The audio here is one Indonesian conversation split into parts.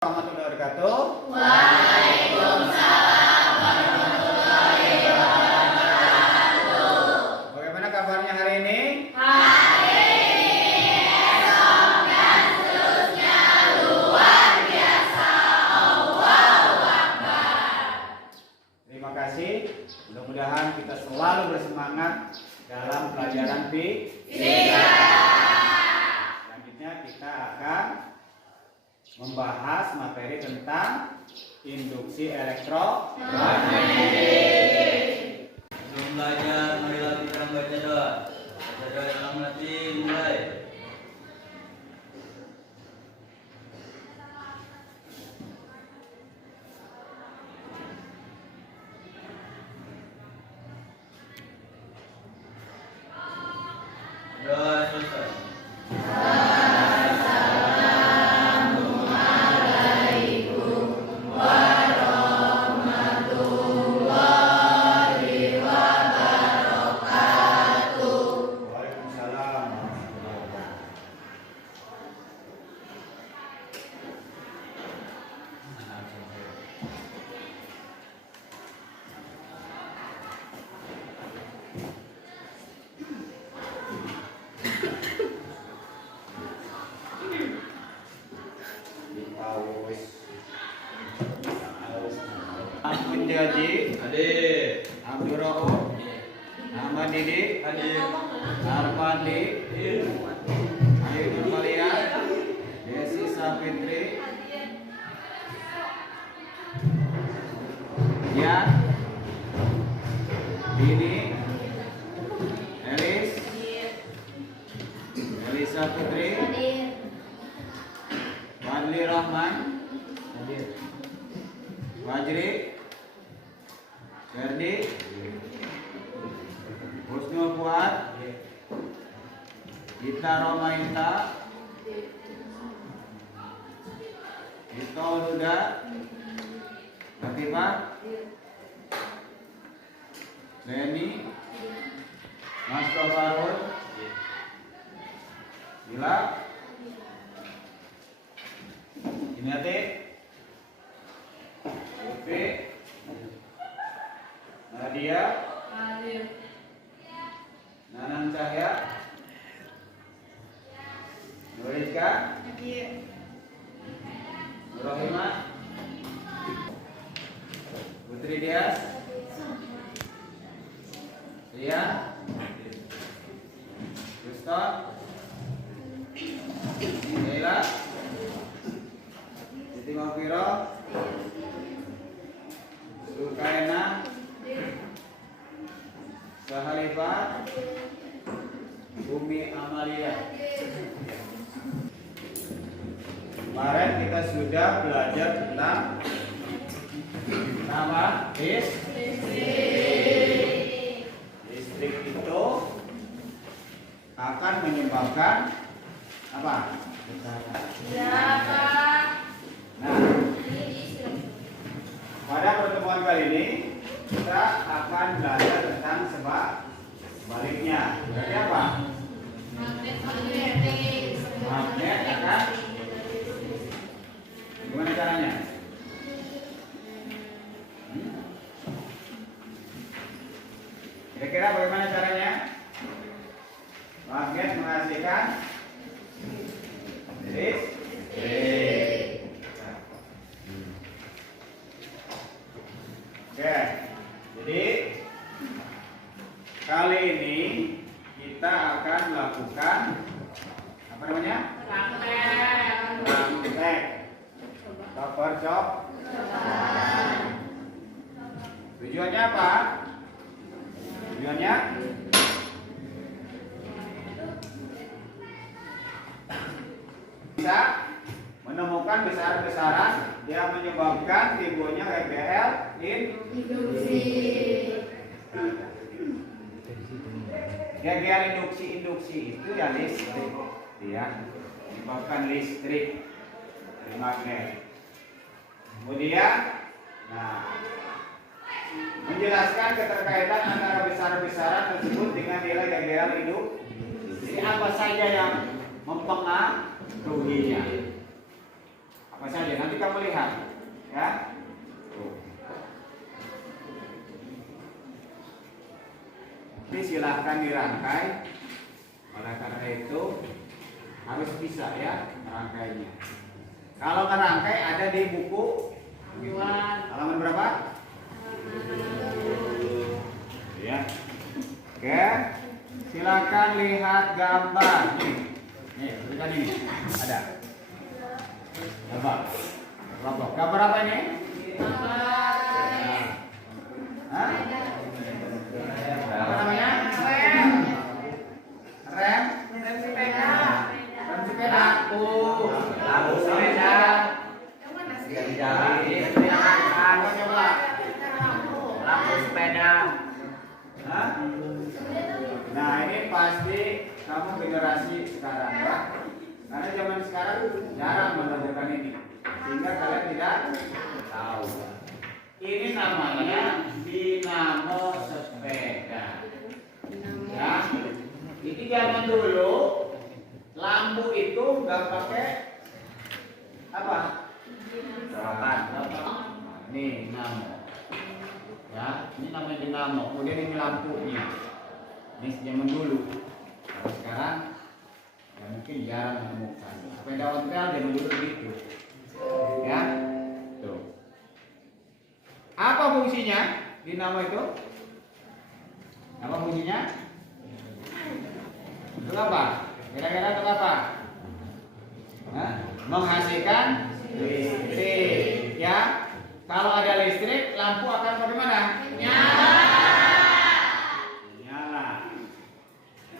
Warahmatullahi wabarakatuh. Waalaikumsalam warahmatullahi wabarakatuh. Bagaimana kabarnya hari ini? Hari ini esok dan seterusnya luar biasa. Allahu Akbar. Terima kasih. Mudah-mudahan kita selalu bersemangat dalam pelajaran fisika. Selanjutnya kita akan membahas materi tentang induksi elektromagnetik. Sebelum belajar, marilah kita membaca doa. Baca doa dalam hati, mulai. Doa selesai. Waalaikumsalam warahmatullahi wabarakatuh. Ampun Jaji, Adik. Abdul Rahman, Ahmad Didi, Adik. Arpandi, Ayu Nurmalia, Desi Safitri, Yan, Dini, Elis, Elisa Putri, Fadli Rahman, Wajri, Ferdi, Husnul Fuad, Gita Romainta, Gita Luda, Latifah, Leni, Mas Tofarul, Gila, Inati, Upi, Nadia, Nanang Cahya, Nurika, Nurrohimah, Putri Dias, Ria, Guston, Nela, Siti Mafiro, Sukaina, Sahalifah, Bumi Amalia. Kemarin kita sudah belajar tentang nama listrik itu akan menyebabkan apa? Nah, pada pertemuan kali ini kita akan belajar tentang sebaliknya. Berarti apa? Magnet akan gimana caranya? Kira-kira bagaimana caranya? Magnet menghasilkan listrik. Oke, jadi kali ini kita akan melakukan apa namanya? Praktek. Cover job. Tujuannya apa? Tujuannya bisa menemukan besaran-besaran yang menyebabkan timbulnya EBL induksi. Gagal induksi itu ya listrik, ya menyebabkan listrik dari magnet. Kemudian, menjelaskan keterkaitan antara besaran-besaran tersebut dengan nilai gagal induksi. Jadi apa saja yang mempengaruhinya? apa saja. Nanti kamu lihat, ya. Tuh. Ini silahkan dirangkai. Oleh karena itu harus bisa ya merangkainya. Kalau ngerangkai ada di buku halaman berapa? Ya. Oke. Silakan lihat gambar. Nih, lihat ini. Ada. Gambar. Gambar apa ini? Hah? Apa namanya? Rem sepeda. Rem sepeda. Lampu sepeda. Coba. Lampu sepeda. Hah? Nah, ini pasti kamu generasi sekarang ya. Karena zaman sekarang jarang menemukan ini. Sehingga kalian tidak tahu. Ini namanya dinamo sepeda. Ya. Ini zaman dulu lampu itu nggak pakai apa? Serapan. Nih dinamo. Ya, ini namanya dinamo. Kemudian ini lampunya. Ini zaman dulu. Kalau sekarang ya mungkin jarang menemukan. Sepeda ontel zaman dulu begitu. Ya. Tuh. Apa fungsinya dinamo itu? Apa fungsinya? Untuk apa? Kira-kira untuk apa? Hah? Menghasilkan listrik. Ya. Kalau ada listrik, lampu akan bagaimana? Nyala.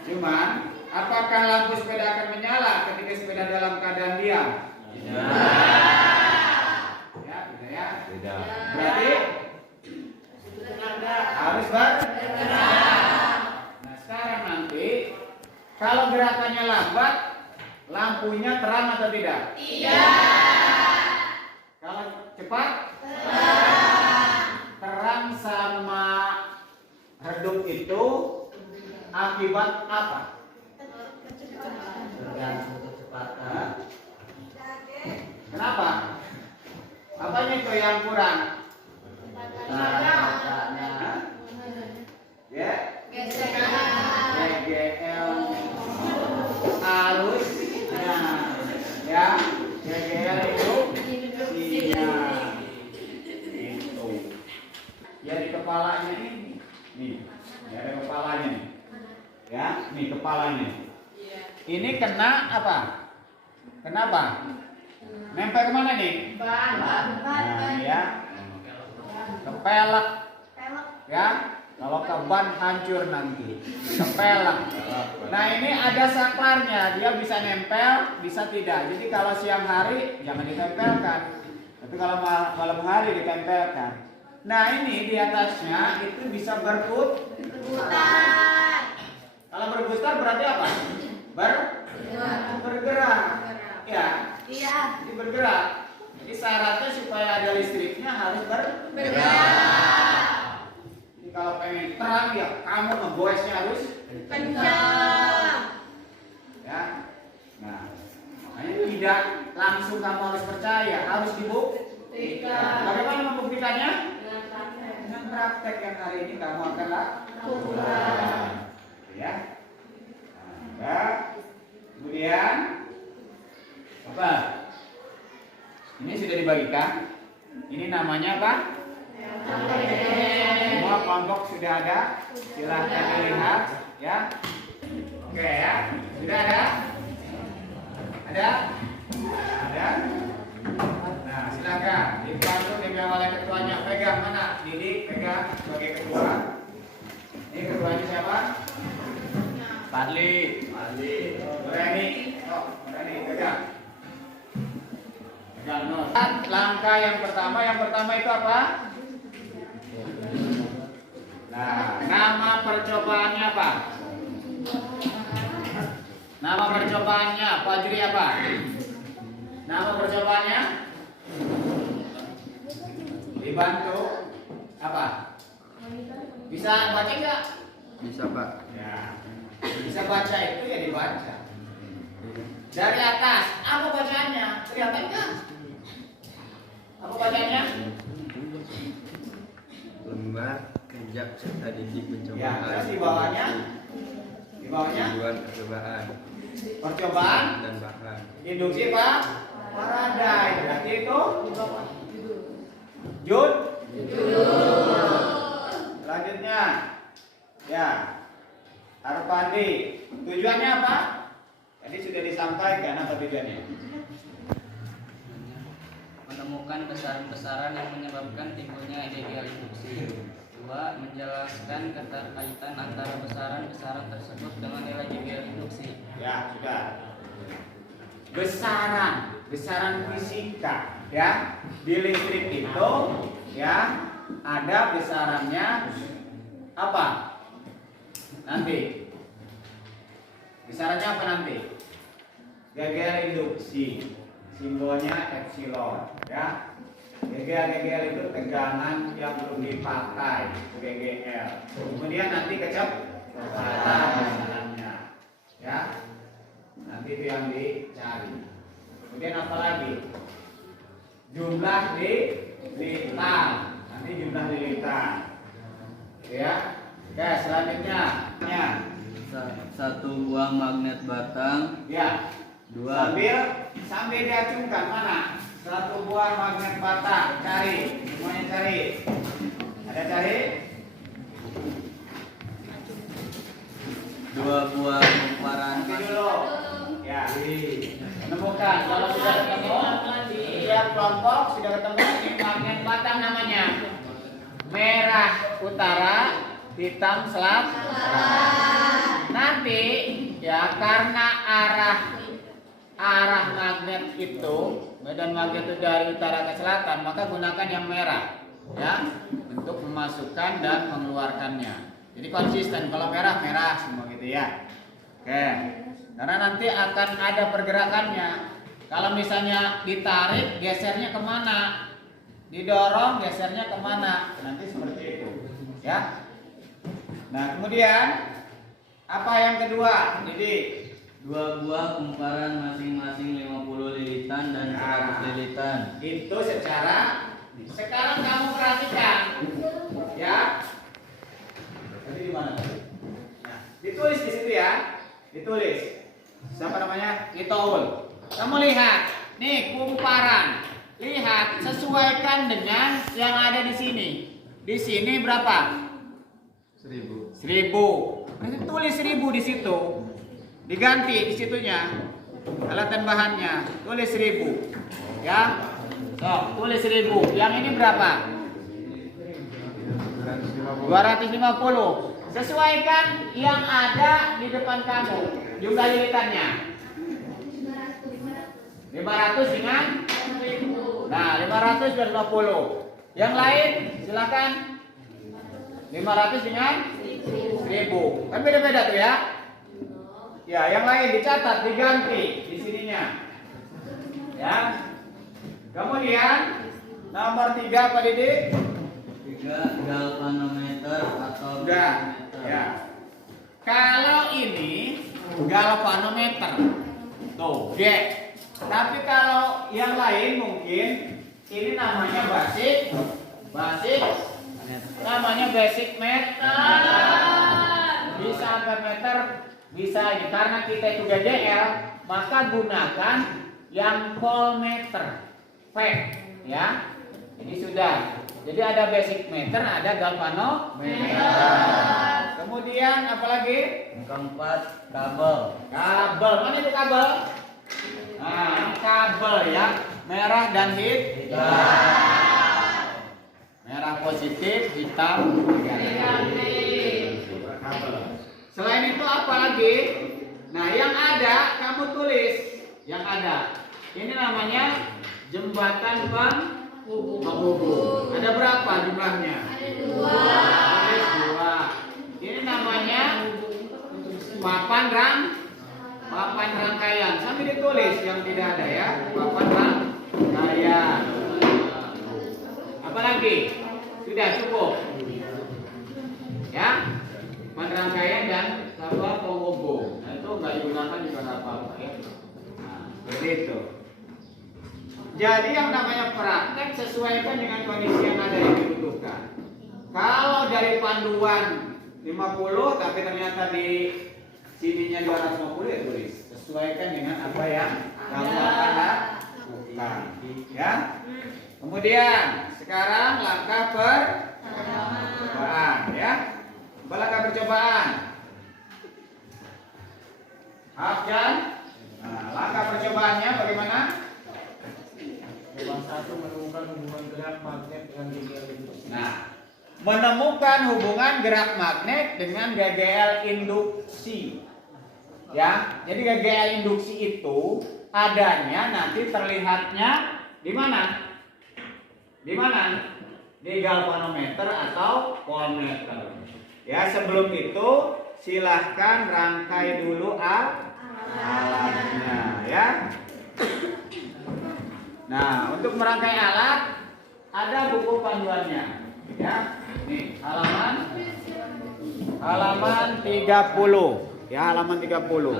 Cuman, apakah lampu sepeda akan menyala ketika sepeda dalam keadaan diam? Ya, tidak ya? Tidak. Berarti harus bergerak. Nah, sekarang nanti kalau gerakannya lambat, lampunya terang atau tidak? Kalau cepat? Terang sama redup itu akibat apa? Tergantung kecepatan. Kenapa? Apanya itu yang kurang? Ya? GGL arus. Ya, GGL itu sinyal. Itu. Ya di kepalanya ini. Nih, ya ada kepalanya nih. Ya, nih kepalanya. Ini kena apa? Kenapa? Nempel kemana nih? Nah, ya. Kepelek. Ya. Kalau ke ban hancur nanti. Kepelek. Nah, ini ada saklarnya. Dia bisa nempel, bisa tidak. Jadi kalau siang hari jangan ditempelkan. Tapi kalau malam hari ditempelkan. Nah, ini di atasnya itu bisa berputar. Kalau berputar berarti apa? Bergerak. Ya. Jadi bergerak. Jadi syaratnya supaya ada listriknya harus bergerak. Jadi kalau pengen terang ya kamu ngegoesnya harus kencang. Ya. Nah, makanya tidak langsung kamu harus percaya, harus dibuktikan. Bagaimana membuktikannya? Dengan praktek yang hari ini kamu akan lakukan. Ya. Nah, kemudian apa? Ini sudah dibagikan. Ini namanya apa? Semua kelompok sudah ada. Silahkan dilihat, ya. Oke ya. Sudah ada? Ada? Ada? Nah, silakan dibantu dipegang oleh ketuanya. Pegang mana? Didi pegang sebagai ketua. Ini ketuanya siapa? Padli. Berani. Oh, berani pegang. Langkah yang pertama itu apa? Nah, nama percobaannya apa? Nama percobaannya Fajri apa? Nama percobaannya? Dibantu apa? Bisa baca nggak? Bisa, Pak. Ya. Bisa baca itu ya dibaca. Dari atas, apa bacaannya? Kelihatan nggak? jejak serta digit Ya, pencobaan. terus di bawahnya, Tujuan percobaan percobaan, dan bahan. induksi Pak Faraday. Berarti itu Jud. Selanjutnya, ya, Arpandi. Tujuannya apa? Tadi sudah disampaikan apa tujuannya? Menemukan besaran-besaran yang menyebabkan timbulnya ideal induksi. 2. Menjelaskan keterkaitan antara besaran-besaran tersebut dengan nilai ideal induksi. Ya, sudah. Besaran fisika, ya. Di listrik itu, ya, ada besarannya apa? Nanti. Besarannya apa nanti? Gagal induksi. Simbolnya epsilon, ya. GGL itu tegangan yang belum dipakai, GGL. Kemudian nanti kecepatan besarannya, ya. Nanti itu yang dicari. Kemudian apa lagi? Jumlah lilitan. Nanti jumlah lilitan, ya. Oke, selanjutnya, ya. Satu buah magnet batang. Ya. 2. Sambil diacungkan mana? Satu buah magnet batang, cari, semuanya cari. Ada cari? 2 buah kumparan Nanti dulu. Ya. Menemukan. Kalau sudah ketemu, tiap kelompok sudah ketemu ini magnet batang namanya. Merah utara, hitam selatan. Nanti ya karena arah magnet itu, medan magnet itu dari utara ke selatan, maka gunakan yang merah, ya, untuk memasukkan dan mengeluarkannya. Jadi konsisten, kalau merah semua gitu ya. Oke, karena nanti akan ada pergerakannya. Kalau misalnya ditarik, gesernya kemana? Didorong, gesernya kemana? Nanti seperti itu, ya. Nah, kemudian apa yang kedua? Jadi 2 buah kumparan masing-masing 50 lilitan dan 100 lilitan. itu sekarang kamu perhatikan, ya. Tadi di mana tadi? Nah, ditulis di situ ya. Ditulis. Siapa namanya? Itoul. Kamu lihat, nih kumparan. Lihat, sesuaikan dengan yang ada di sini. Di sini berapa? 1000. Berarti tulis 1000 di situ. Diganti di situnya. Alat dan bahannya. Tulis 1000. Ya. So, tulis 1000. Yang ini berapa? 250. Sesuaikan yang ada di depan kamu. Jumlah lilitannya. 500 dengan 1000. Nah, 500 dan 50. Yang lain silakan. 500 dengan 1000. Kan beda-beda tuh ya. Ya, yang lain dicatat, diganti di sininya. Ya. Kemudian nomor 3 apa Didik? 3 galvanometer atau Enggak. galvanometer. Ya. Kalau ini galvanometer. Tuh, G. Tapi kalau yang lain mungkin ini namanya basic namanya basic meter. Bisa ampermeter, bisa ini karena kita itu GGL, maka gunakan yang voltmeter. V, ya. Ini sudah. Jadi ada basic meter, ada galvanometer. Kemudian apa lagi? Yang keempat, kabel. Kabel. Mana itu kabel? Nah, kabel ya. Merah dan hitam. Merah positif, hitam negatif. Kabel. Selain itu apa lagi? Nah, yang ada kamu tulis. Yang ada. Ini namanya jembatan penghubung. Ada berapa jumlahnya? Ada 2. Tulis 2. Ini namanya papan rangkaian. Sambil ditulis yang tidak ada ya. Papan rangkaian. Apa lagi? Sudah cukup. Ya. Papan rangkaian dan kabel penghubung. Nah, itu nggak digunakan juga nggak apa-apa ya. Nah, seperti itu. Jadi yang namanya praktek sesuaikan dengan kondisi yang ada yang dibutuhkan. Kalau dari panduan 50 tapi ternyata di sininya 250 ya tulis. Sesuaikan dengan apa yang kamu akan lakukan. Ya. Kemudian sekarang langkah percobaan ya. Langkah percobaan. Afgan. Nah, langkah percobaannya bagaimana? Yang satu menemukan hubungan gerak magnet dengan GGL induksi. Nah, menemukan hubungan gerak magnet dengan GGL induksi. Ya, jadi GGL induksi itu adanya nanti terlihatnya di mana? Di mana? Di galvanometer atau voltmeter. Ya, sebelum itu silahkan rangkai dulu alatnya ya. Nah, untuk merangkai alat ada buku panduannya ya. Nih, halaman 30. Ya, halaman 30.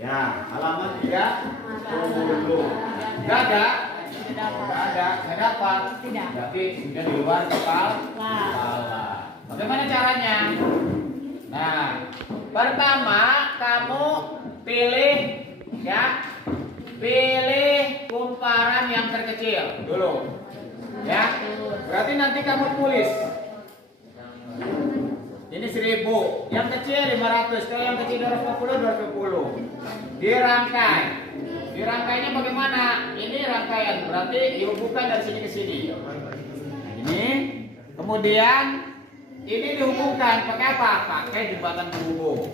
Ya, halaman 30. Enggak ada? Enggak ada. Enggak dapat? Tidak. Berarti sudah di luar kepala. Bagaimana caranya? Nah, pertama kamu pilih ya. Pilih kumparan yang terkecil dulu. Ya. Berarti nanti kamu tulis. Ini 1000, yang kecil 500, kalau yang kecil 250. Dirangkai. Dirangkainya bagaimana? Ini rangkaian, berarti dihubungkan dari sini ke sini. Ini, kemudian ini dihubungkan pakai apa? Pakai jembatan penghubung.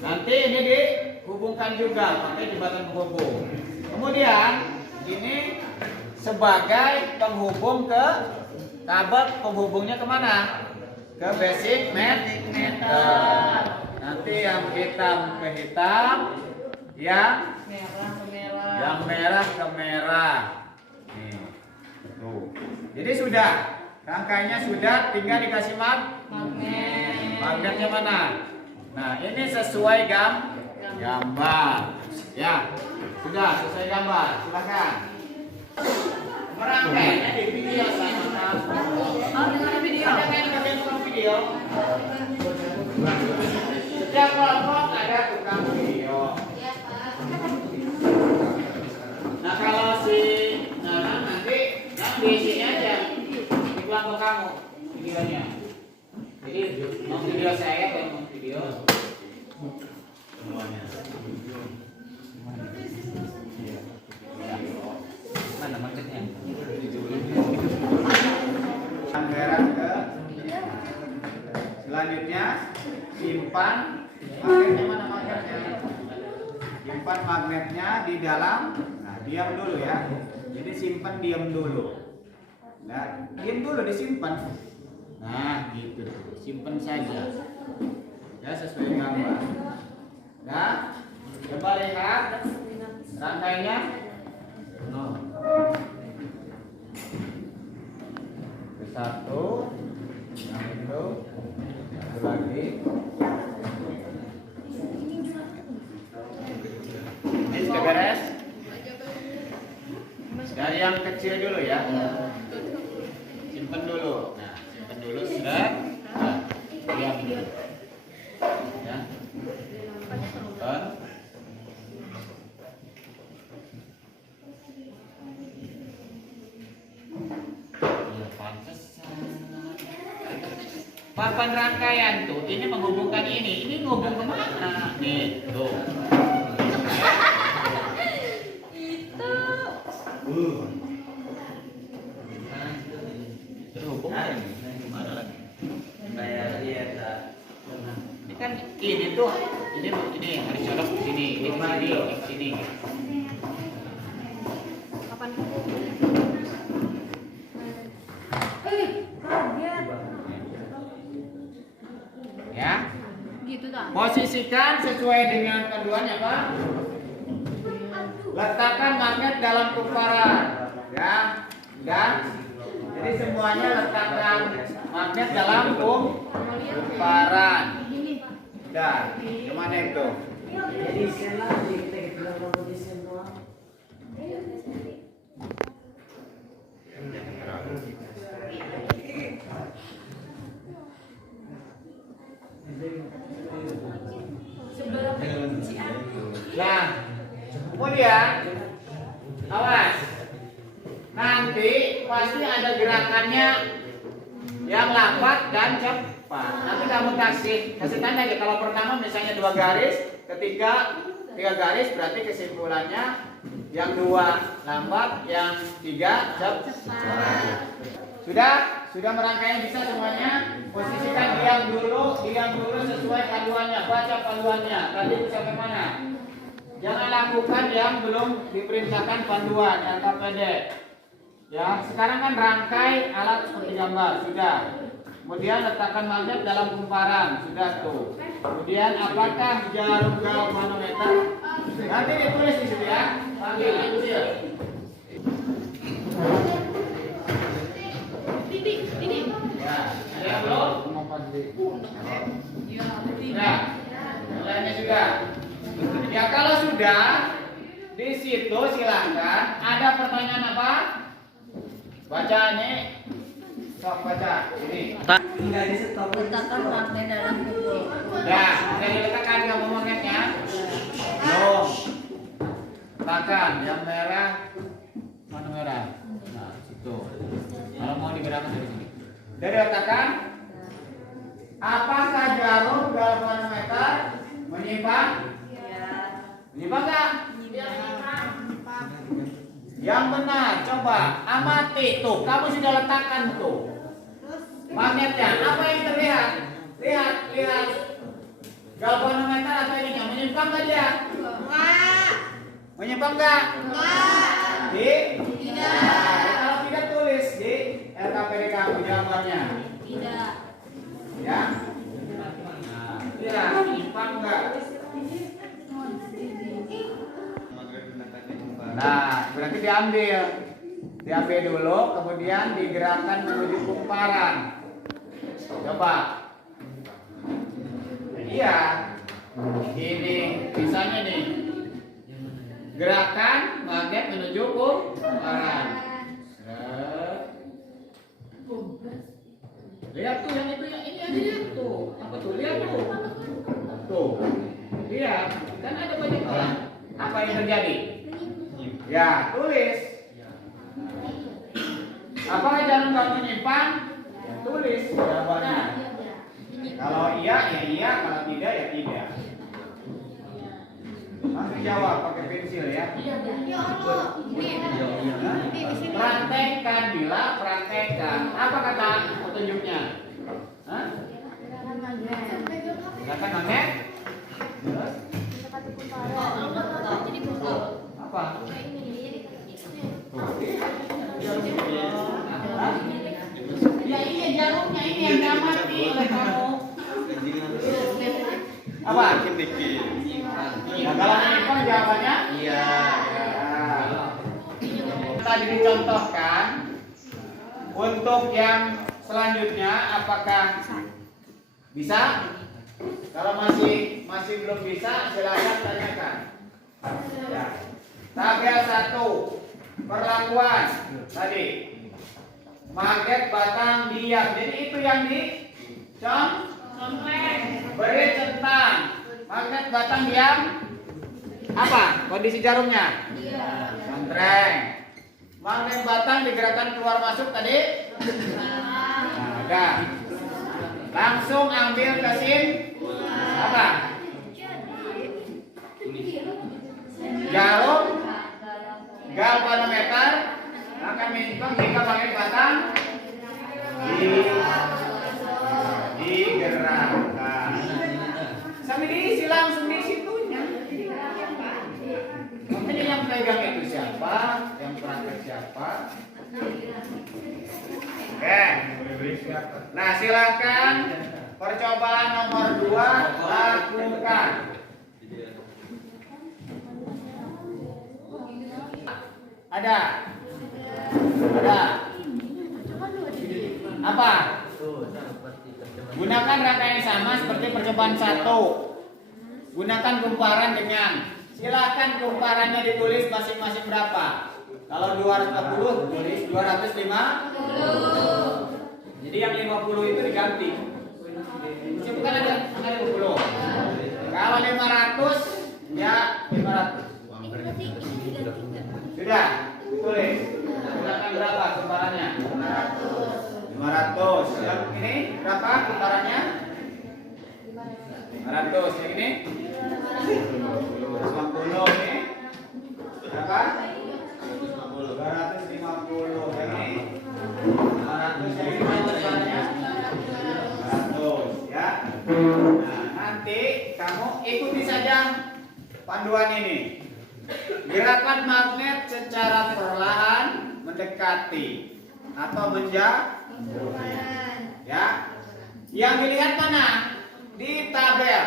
Nanti ini dihubungkan juga pakai jembatan penghubung. Kemudian ini sebagai penghubung ke kabel penghubungnya kemana? Ke basic meter. Nanti yang hitam ke hitam, yang merah ke merah. Nih, tuh. Jadi sudah, rangkainya sudah, tinggal dikasih magnet. Magnetnya mana? Nah, ini sesuai gambar. Ya, sudah sesuai gambar. Silakan. Merangkainya di video sama. Dengan video. Video. Setiap kelompok ada tukang video. Nah, kalau si nanti isinya aja di kelompok kamu videonya. Jadi mau video saya atau mau video semuanya. Mana maksudnya? Anggaran ke selanjutnya simpan magnetnya, mana magnetnya? Simpan magnetnya di dalam. Nah, diam dulu ya. Jadi simpan, diam dulu. Nah, diam dulu, disimpan. Nah, gitu. Simpan saja. Ya, sesuai gambar. Nah, coba lihat rangkainya. No. Satu, yang itu, satu lagi. Ini sudah beres. Dari yang kecil dulu ya. Simpan dulu. Nah, simpan dulu sudah. Nah, diam dulu. Ya. Simpan. Papan rangkaian tuh, ini menghubungkan ini menghubung kemana? Nih, tuh. Itu. Terhubung kan? Mana lagi? Ini kan ini tuh, ini harus colok ke sini, ini ke sini, ke sini. Kapan? Ya. Gitu dah. Posisikan sesuai dengan panduannya, Pak. Letakkan magnet dalam kumparan. Ya. Dan jadi semuanya letakkan magnet dalam kumparan. Dan kemana itu? nanti pasti ada gerakannya yang lambat dan cepat. Nanti kamu kasih tanda aja. Kalau pertama misalnya 2 garis, ketiga 3 garis, berarti kesimpulannya yang 2 lambat, yang 3 cepat. Sudah merangkainya bisa semuanya? Posisikan diam dulu sesuai panduannya. Baca panduannya. Tadi sampai mana? Jangan lakukan yang belum diperintahkan panduan yang pendek. Ya, sekarang kan rangkai alat seperti gambar sudah. Kemudian letakkan magnet dalam kumparan sudah tuh. Kemudian apakah jarum galvanometer? Nanti ditulis di situ ya. Panggil kecil. Ya, ada yang belum? Ya, lainnya sudah. Ya kalau sudah di situ silahkan. Ada pertanyaan apa? Baca ini. Sok baca ini. Letakkan magnet dalam kumpul. Ya, udah diletakkan kamu magnetnya. Belum. Letakkan yang merah. Mana merah? Nah, situ. Kalau mau digerakkan dari sini. Udah diletakkan. Apakah jarum galvanometer menyimpang? Menyimpang nggak? Yang benar, coba amati tuh. Kamu sudah letakkan tuh magnetnya. Apa yang terlihat? Lihat. Galvanometer atau ininya menyimpang nggak dia? Menyimpang nggak? Tidak. Kalau tidak tulis di RKPD kamu jawabannya. Tidak. Ya. Tidak. Menyimpang nggak? Nah, berarti diambil dulu, kemudian digerakkan menuju kumparan. Coba. Iya. Ini misalnya nih. Gerakan magnet menuju kumparan. Lihat tuh yang itu yang ini aja lihat tuh. Apa tuh? Lihat tuh. Tuh. Lihat, kan ada banyak orang. Apa yang terjadi? Ya, tulis. Apakah jarum kamu menyimpang? Tulis jawabannya. Kalau iya, ya iya. Kalau tidak, ya tidak. Langsung jawab pakai pensil ya. Praktekkan, bila praktekkan. Apa kata petunjuknya? Hah? Gerakan magnet? Terus? Apa? Ya iya jarumnya ini yang diamati oleh kamu. Apa? Nah, kalau menyimpang jawabannya? Iya. Tadi dicontohkan. Untuk yang selanjutnya apakah bisa? Kalau masih belum bisa silakan tanyakan. Ya. Tabel 1 perlakuan tadi magnet batang diam. Jadi itu yang beri centang. Magnet batang diam. Apa kondisi jarumnya? Contreng. Magnet batang digerakkan keluar masuk tadi. Nah, udah. Langsung ambil ke sini. Apa? Jarum galvanometer akan menyimpang jika magnet batang digerakkan. Sampai diisi langsung di situnya. Makanya yang pegang itu siapa? Yang praktek siapa? Oke. Nah, silakan percobaan nomor 2 lakukan. Ada. Apa? Gunakan rangkaian yang sama seperti percobaan 1. Gunakan kumparan dengan. Silakan kumparannya ditulis masing-masing berapa. Kalau 240 tulis 250. Jadi yang 50 itu diganti. Bukan ada 50. Kalau 500 ya 500. Sudah, tulis. Silakan 500. Yang ini berapa kumparannya? 500. Yang ini 250. Ini berapa? 250. Yang ini 500. Yang ini kumparannya 500 ya. Nah, nanti kamu ikuti saja panduan ini. Gerakan magnet secara perlahan mendekati atau menjauh. Ya. Yang dilihat mana? Di tabel.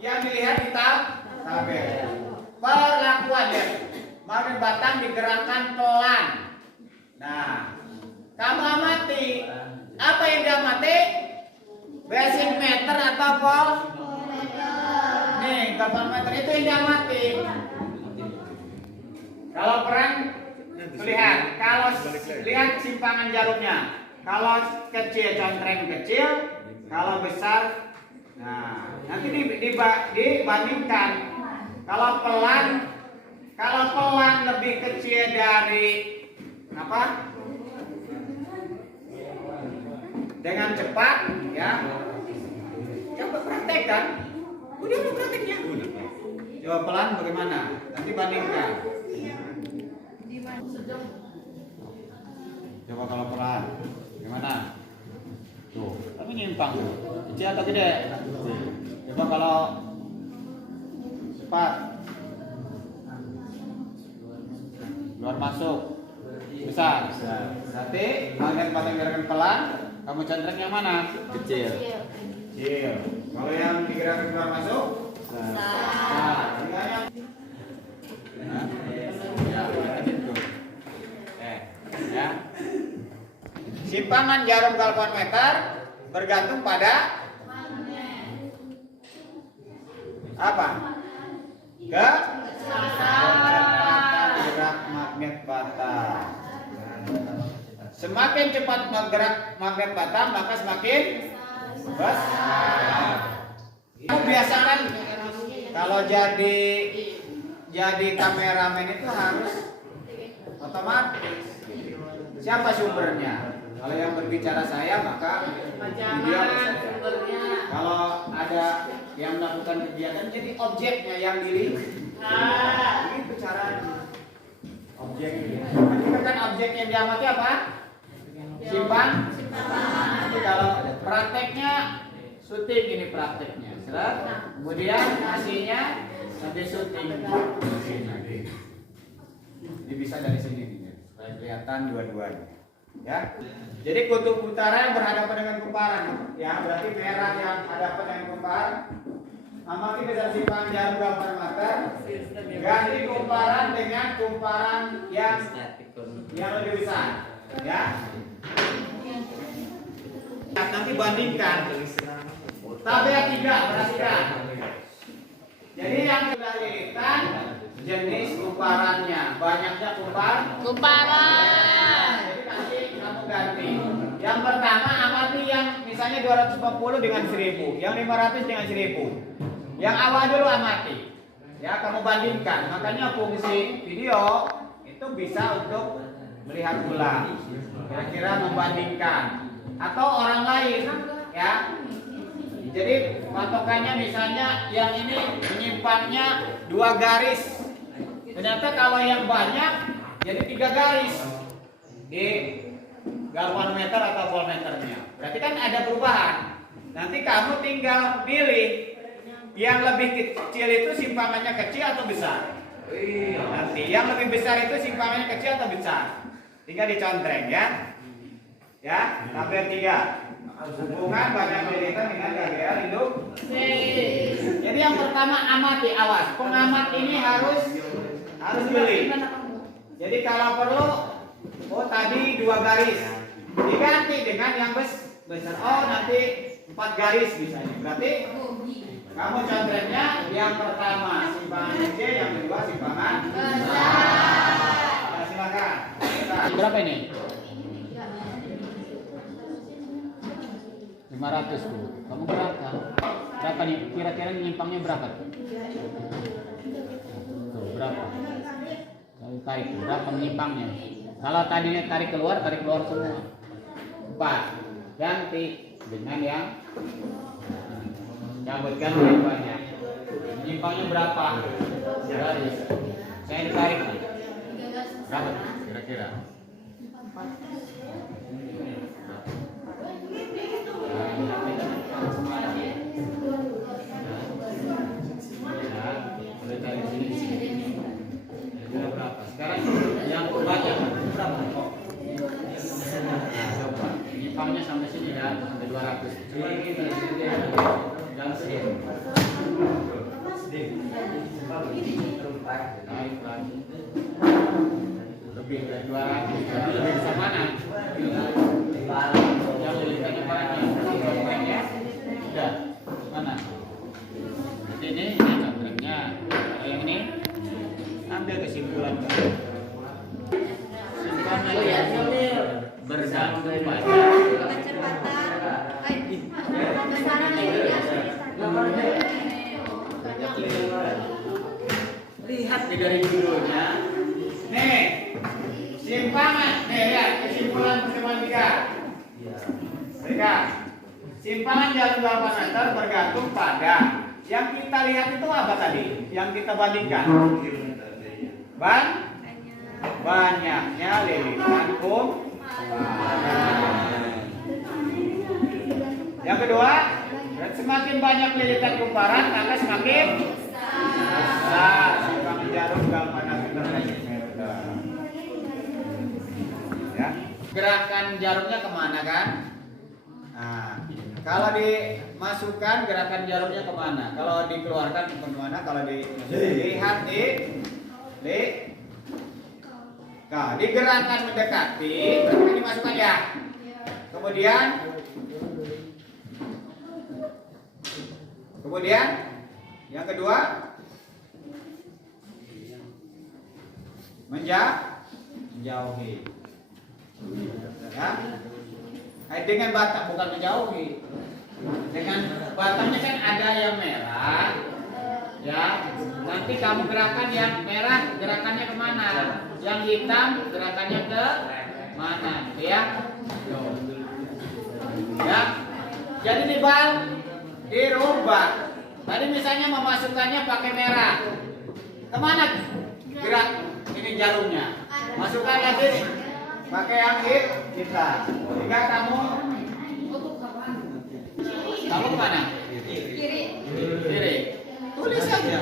Yang dilihat di tabel. Perlakuan ya. Magnet batang digerakkan pelan. Nah, kamu amati. Apa yang diamati? Basic meter atau voltmeter. Nih, 8 meter itu yang diamati. Kalau perang lihat, kalau lihat simpangan jarumnya. Kalau kecil contreng kecil, kalau besar, nah nanti dibandingkan. Kalau pelan lebih kecil dari apa? Dengan cepat, ya. Coba praktekkan. Udah prakteknya. Coba pelan bagaimana? Nanti bandingkan. Coba kalau pelan, gimana? Tuh, tapi nyimpang tuh. Kecil atau gede? Coba kalau cepat, keluar masuk, besar. Berarti magnet batang gerakan pelan, kamu centreng yang mana? Kecil. Kecil. Kalau yang digerakkan keluar masuk? Besar. Ya. Simpangan jarum galvanometer bergantung pada apa? Gerak magnet batang. Semakin cepat bergerak magnet batang, maka semakin besar. Kamu biasakan kalau jadi kameramen itu harus otomatis. Siapa sumbernya? Kalau yang berbicara saya, maka video sumbernya. Kalau ada yang melakukan kegiatan, jadi objeknya yang dilihat. Itu caranya. Objek ini. Nanti kan objek yang diamati apa? Simpan. Jadi kalau prakteknya syuting ini prakteknya. Kemudian hasilnya nanti syuting. Ini bisa dari sini nih. Kelihatan dua-duanya, ya. Jadi kutub utara yang berhadapan dengan kumparan, ya berarti merah yang hadapan dengan kumparan. Amati besar simpangan jarum galvanometer, ganti kumparan dengan kumparan yang lebih besar, ya. Nanti bandingkan. Tabel 3 perhatikan. Jadi yang sudah lilitan jenis kumparannya, banyaknya kumparan. Jadi nanti kamu ganti. Yang pertama amati yang misalnya 250 dengan 1000, yang 500 dengan 1000. Yang awal dulu amati. Ya, kamu bandingkan. Makanya fungsi video itu bisa untuk melihat ulang. Kira-kira membandingkan atau orang lain, ya. Jadi patokannya misalnya yang ini menyimpannya 2 garis. Ternyata kalau yang banyak jadi 3 garis di galvanometer atau voltmeternya. Berarti kan ada perubahan. Nanti kamu tinggal pilih yang lebih kecil itu simpangannya kecil atau besar. Nanti yang lebih besar itu simpangannya kecil atau besar. Tinggal dicontreng ya. Ya, tabel 3. Hubungan banyak lilitan dengan KGL induksi. Jadi yang pertama amati, awas. Pengamat ini harus beli. Jadi kalau perlu, tadi 2 garis diganti dengan yang besar. Nanti 4 garis misalnya. Berarti kamu contrengnya yang pertama simpangan kecil, yang kedua simpangan besar. Nah, silakan. Berapa ini? 500 tuh. Kamu berapa? Berapa nih? Kira-kira nyimpangnya berapa tuh? Tuh, berapa? Kalau tarik berapa menyimpangnya? Kalau tadinya tarik keluar semua. 4. ganti dengan yang cabutkan menyimpangnya. Menyimpangnya berapa? Garis. Saya ditarik. Berapa kira-kira? Sekarang yang banyak berapa kok? Coba nyimpangnya sampai sini ya, sampai 200. Coba kita ganti. Naik lagi. Lebih dari 200. Lebih bisa mana? Yang lilitannya barangnya. Ya. Sudah. Mana? Jadi ini gambarnya. Kalau yang ini ambil kesimpulan. Simpangan yang bergantung pada lihat nih dari judulnya. Nih, simpangan. Nih lihat kesimpulan pertemuan tiga. Mereka simpangan jarum 8 meter bergantung pada yang kita lihat itu apa tadi? Yang kita bandingkan. Banyaknya lilitan Yang kedua, semakin banyak lilitan kumparan maka semakin besar simpangan jarum 8 meter. Ya. Gerakan jarumnya kemana kan? Nah, kalau dimasukkan gerakan jarumnya kemana? Kalau dikeluarkan kemana? Kalau dilihat nah, digerakkan mendekati, berarti dimasukkan ya. Kemudian yang kedua menjauhi. Ya. Dengan batang bukan menjauhi. Dengan batangnya kan ada yang merah. Ya, nanti kamu gerakan yang merah, gerakannya kemana? Yang hitam, gerakannya ke mana? Ya, ya. Jadi dirubah. Tadi misalnya memasukkannya pakai merah, kemana gerak ini jarumnya? Masukkan lagi nih, pakai yang hitam. Jika kamu kemana? Kiri. Tulis saja.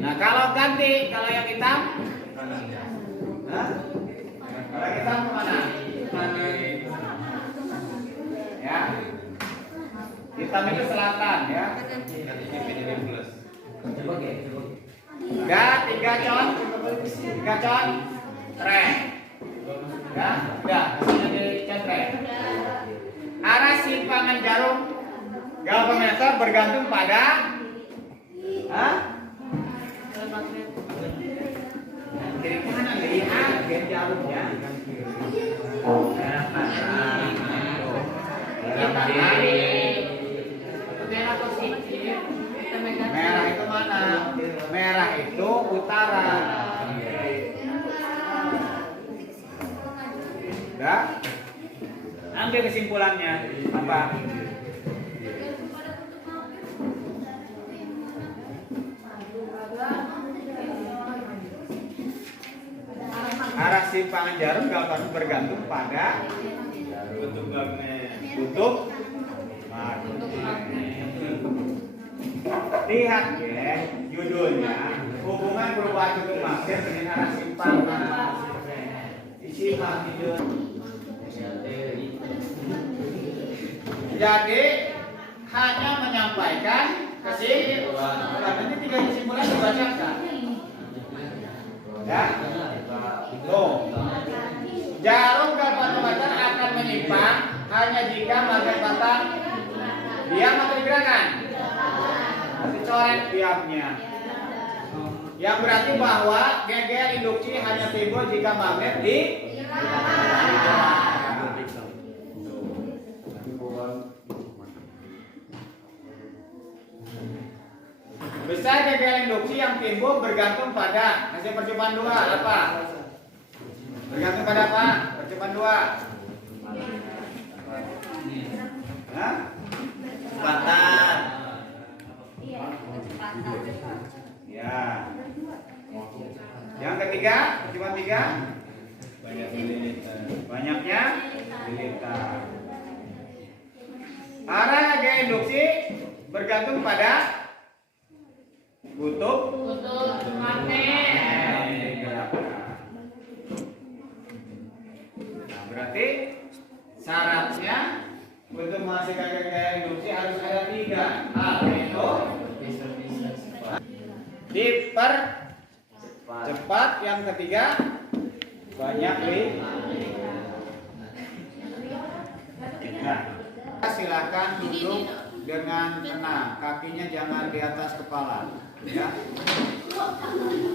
Nah, kalau ganti, kalau yang hitam, kalau yang hitam kemana? Ya, hitam itu selatan ya. Udah, 3 con, trek. Ya, udah, hasilnya dicontrek. Arah simpangan jarum galvanometer bergantung pada kiri kanan lihat biar jarumnya. Merah itu mana? Merah itu utara. Udah? Ambil kesimpulannya apa? Arah simpangan jarum galvanometer bergantung pada kutub magnet. Lihat ya judulnya, hubungan perubahan kutub magnet dengan arah simpangan. Disimak judul. Jadi hanya menyampaikan kesimpulan. Nanti 3 kesimpulan dibacakan. Ya. Tuh. Jarum galvanometer akan menyimpang hanya jika magnet batang diam atau digerakkan. Dicoret diamnya. Yang berarti bahwa GGL induksi hanya timbul jika magnet besar GGL induksi yang timbul bergantung pada hasil percobaan 2 apa? Bergantung pada apa? percobaan 2. Hah? Kecepatan. Iya, kecepatan. Ya. Yang ketiga, percobaan 3. Banyaknya lilitan. Arah gaya induksi bergantung pada kutub magnet. Nah, berarti syaratnya untuk menghasilkan gaya induksi harus ada 3 hal, yaitu dipercepat, yang ketiga banyak Nah, silakan duduk dengan tenang, kakinya jangan di atas kepala, ya.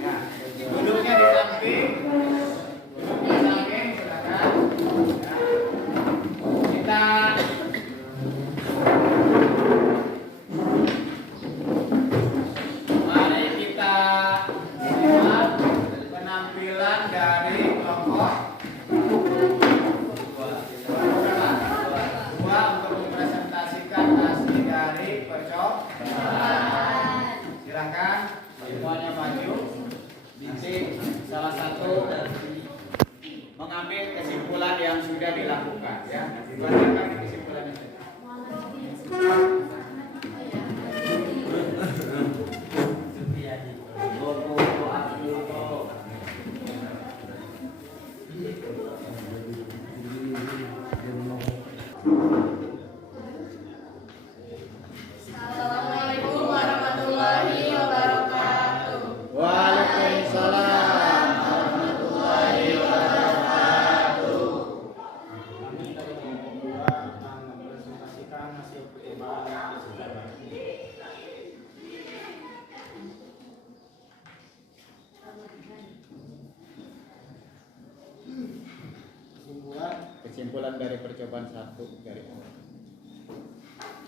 Ya, duduknya di samping, silakan. Ya. Kita mari kita lihat penampilan dari kelompok untuk mempresentasikan hasil dari percobaan. Silakan semuanya maju. Nanti salah satu mengambil kesimpulan yang sudah dilakukan, ya. Dibacakan kesimpulannya. Assalamualaikum warahmatullahi wabarakatuh. Waalaikumsalam warahmatullahi wabarakatuh. Kami dari kelompok 2 akan mempresentasikan hasil percobaan yang disediakan. Kesimpulan dari percobaan 1 dari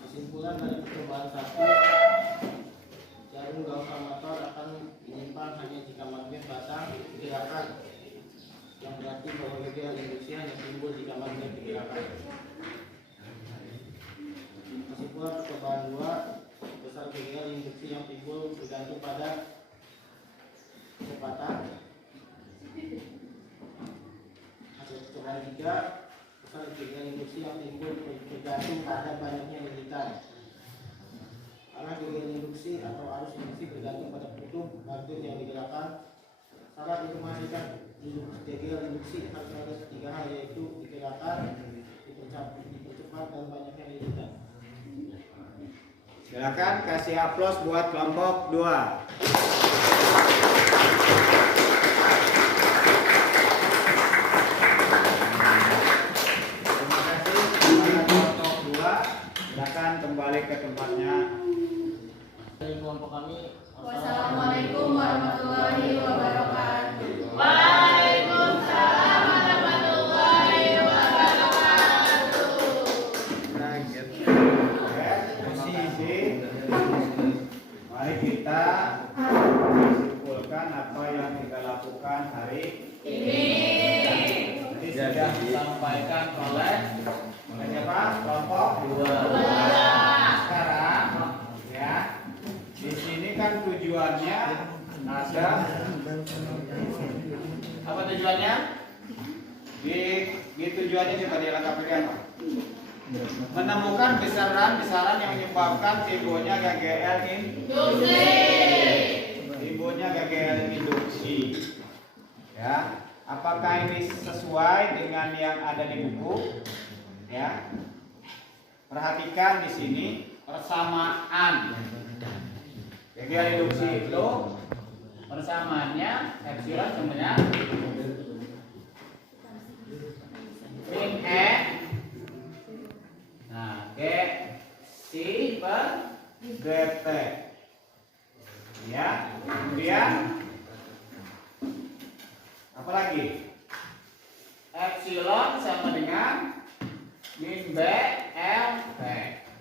Kesimpulan dari percobaan 1, jarum gaussa motor akan menyimpang hanya jika magnet batang digerakkan, yang berarti bahwa gaya induksi hanya timbul jika magnet digerakkan. Kesimpulan percobaan 2, besar gaya induksi yang timbul bergantung pada kecepatan. Hasil percobaan 3, besar gaya induksi yang timbul bergantung pada banyaknya lilitan. Arah gaya induksi atau arus induksi bergantung pada kutub magnet yang digerakkan. Syarat untuk menghasilkan gaya induksi harus ada 3 hal, yaitu digerakkan, dipercepat, dan banyaknya lilitan. Silakan kasih aplaus buat kelompok 2. Terima kasih kepada kelompok 2. Silakan kembali ke tempatnya. Dari kelompok kami, Wassalamualaikum warahmatullahi wabarakatuh. Mari kita simpulkan apa yang kita lakukan hari ini. Tadi sudah disampaikan oleh siapa? Kelompok 2. Sekarang, ya, di sini kan tujuannya ada apa tujuannya? Di tujuannya coba dilengkapi apa? Menemukan besaran-besaran yang menyebabkan timbulnya GGL induksi. Timbulnya GGL induksi. Ya, apakah ini sesuai dengan yang ada di buku? Ya. Perhatikan di sini persamaan. GGL induksi itu persamaannya epsilon sebenarnya min E. Nah, G si per GT. Ya, kemudian apa lagi? Epsilon sama dengan min B L T,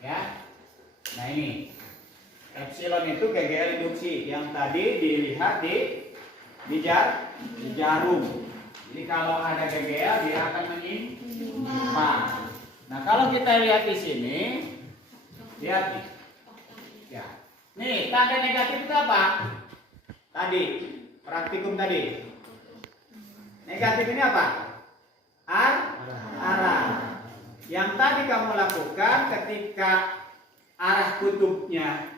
ya. Nah, ini epsilon itu GGL induksi yang tadi dilihat di jarum. Jadi kalau ada GGL dia akan menyimpan. Nah, kalau kita lihat di sini, lihat nih. Ya. Nih, tanda negatif itu apa? Tadi, praktikum tadi. Negatif ini apa? Arah. Yang tadi kamu lakukan ketika arah kutubnya,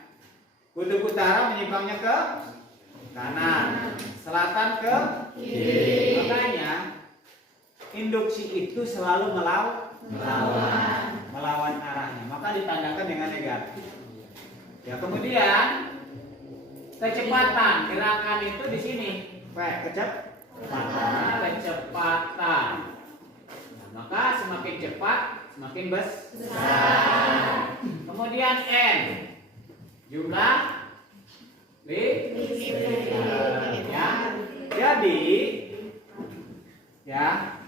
kutub utara menyimpangnya ke kanan, selatan ke kiri. Makanya induksi itu selalu melawan arahnya, maka ditandakan dengan negatif. Ya, kemudian kecepatan gerakan itu di sini, kecepatan. Nah, maka semakin cepat semakin besar. Kemudian N, jumlah listrik. Ya, jadi ya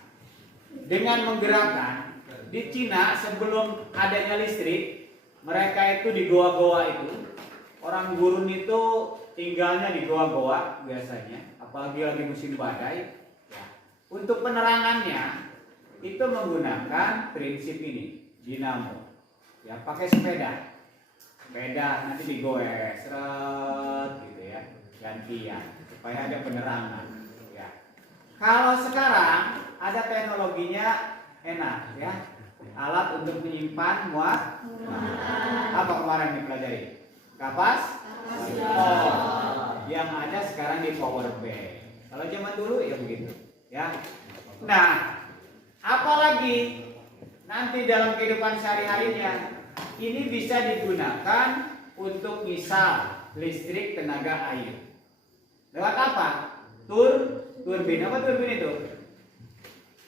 dengan menggerakkan di Cina sebelum adanya listrik, mereka itu di goa-goa itu, orang gurun itu tinggalnya di goa-goa biasanya, apalagi lagi musim badai. Ya. Untuk penerangannya itu menggunakan prinsip ini, dinamo. Ya, pakai sepeda nanti digoes, seret gitu ya, gantian supaya ada penerangan. Ya. Kalau sekarang ada teknologinya enak ya, alat untuk menyimpan muat. Apa kemarin dipelajari? Kapas. Yang ada sekarang di power bank. Kalau zaman dulu ya begitu ya. Nah, apalagi nanti dalam kehidupan sehari-harinya ini bisa digunakan untuk misal listrik tenaga air. Lewat apa? Turbin. Apa turbin itu?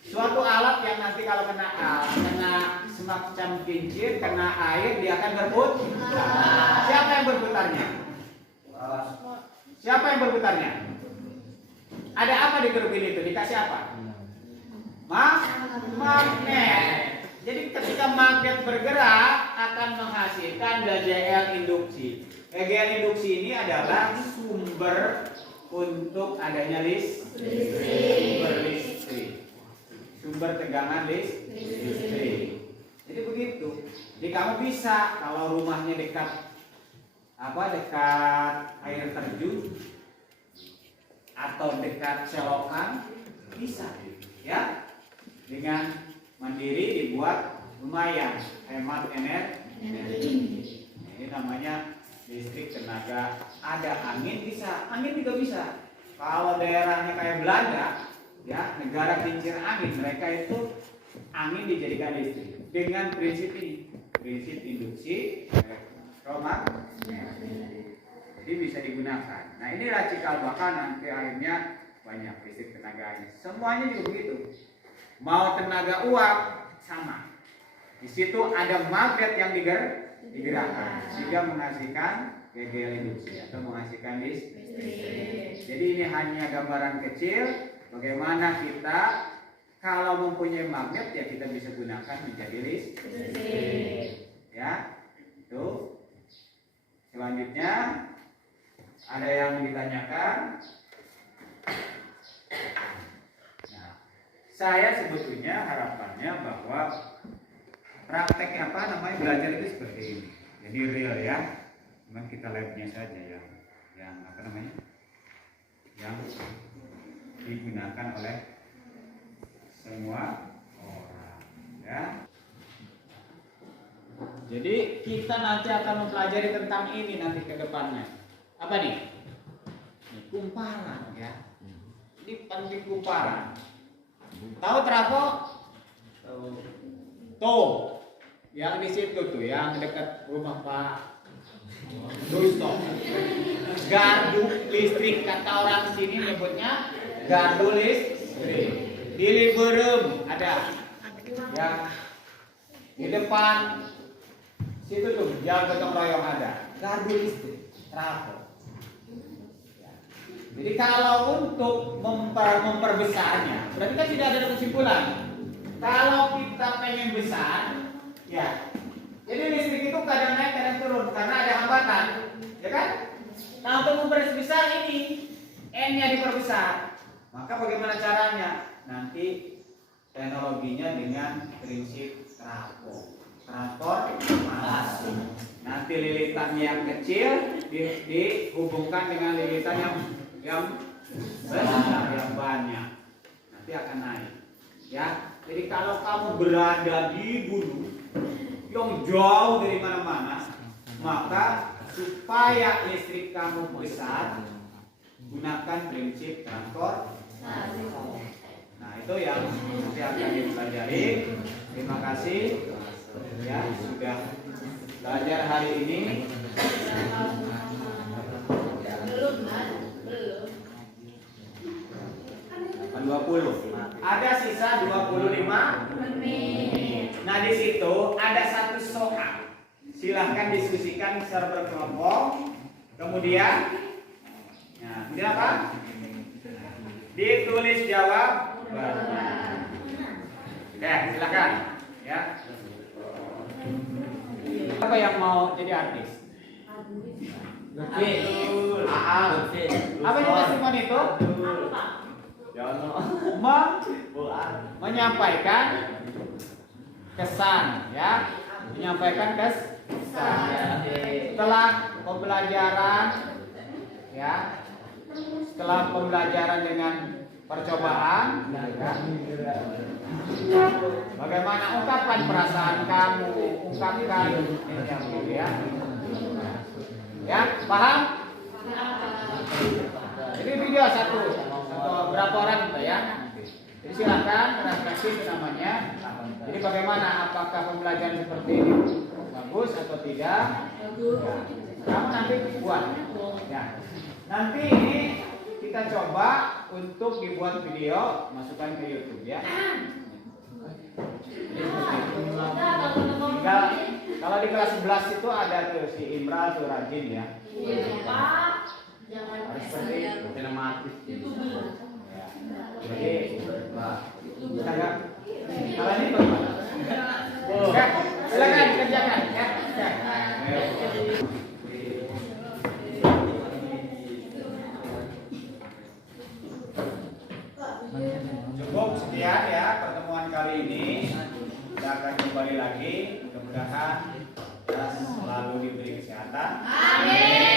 Suatu alat yang nanti kalau kena semacam kincir, kena air, dia akan berputar. Siapa yang berputarnya? Siapa yang berputarnya? Ada apa di turbin itu? Dikasih apa? Magnet. Jadi ketika magnet bergerak akan menghasilkan GGL induksi. GGL induksi ini adalah sumber untuk adanya sumber tegangan listrik. Jadi begitu. Jadi kamu bisa kalau rumahnya dekat air terjun atau dekat selokan bisa ya. Dengan mandiri dibuat lumayan hemat energi. Ini namanya listrik tenaga ada angin bisa, angin juga bisa. Kalau daerahnya kayak Belanda ya, negara kincir angin, mereka itu angin dijadikan listrik dengan prinsip ini, prinsip induksi elektromagnetik. Jadi bisa digunakan. Nah, inilah cikal bakal nanti akhirnya banyak listrik tenaga air. Semuanya juga begitu. Mau tenaga uap sama. Di situ ada magnet yang digerakkan sehingga menghasilkan GGL induksi atau menghasilkan listrik. Jadi ini hanya gambaran kecil bagaimana kita kalau mempunyai magnet ya kita bisa gunakan menjadi listrik. Ya, itu. Selanjutnya ada yang ditanyakan. Nah, saya sebetulnya harapannya bahwa prakteknya belajar itu seperti ini. Jadi real ya. Memang kita labnya saja yang digunakan oleh semua orang ya. Jadi kita nanti akan mempelajari tentang ini nanti ke depannya. Apa nih? Kumparan ya. Ini penting kumparan. Tahu trafo? Tuh, yang di situ tuh, yang dekat rumah Pak Dusto. Gardu listrik, kata orang sini nyebutnya gardu listrik. Di Liberum ada, ya. Di depan situ tuh, jalan gotong royong ada gardu listrik, trafo. Jadi kalau untuk memperbesarnya, berarti kan tidak ada kesimpulan. Kalau kita pengen besar, ya, jadi listrik itu kadang naik kadang turun karena ada hambatan, ya kan? Nah untuk memperbesar ini, N-nya diperbesar, maka bagaimana caranya? nanti teknologinya dengan prinsip transport masing. Nanti lilitannya yang kecil dihubungkan dengan lilitan yang besar, yang banyak, nanti akan naik. Ya, jadi kalau kamu berada di gunung yang jauh dari mana-mana, maka supaya listrik kamu besar, gunakan prinsip transport. Nah, itu yang nanti akan dipelajari. Terima kasih ya sudah belajar hari ini. Belum, belum. 20. Ada sisa 25 menit. Nah, di situ ada satu soal. Silahkan diskusikan secara berkelompok. Kemudian apa? Ditulis jawab. Silakan. Ya. Siapa yang mau jadi artis? Apa yang testimonio itu? Menyampaikan kesan, ya, menyampaikan kesan. Setelah pembelajaran, ya, setelah pembelajaran dengan percobaan, ya, bagaimana ungkapkan perasaan kamu, ungkapkan ya, ya, paham? Ini video satu berapa orang gitu ya. Jadi silakan refleksi itu namanya. Jadi bagaimana, apakah pembelajaran seperti ini bagus atau tidak? Ya. Kamu nanti buat. Ya. Nanti ini kita coba untuk dibuat video, masukkan ke YouTube ya. Tinggal kalau di kelas 11 itu ada tuh si Imra tuh rajin ya. Harus seperti sinematis. Ya. Jadi kalau ini bagaimana? Ya, silakan kerjakan ya. Cukup sekian ya pertemuan kali ini. Kita akan kembali lagi. Mudah-mudahan kita selalu diberi kesehatan. Amin.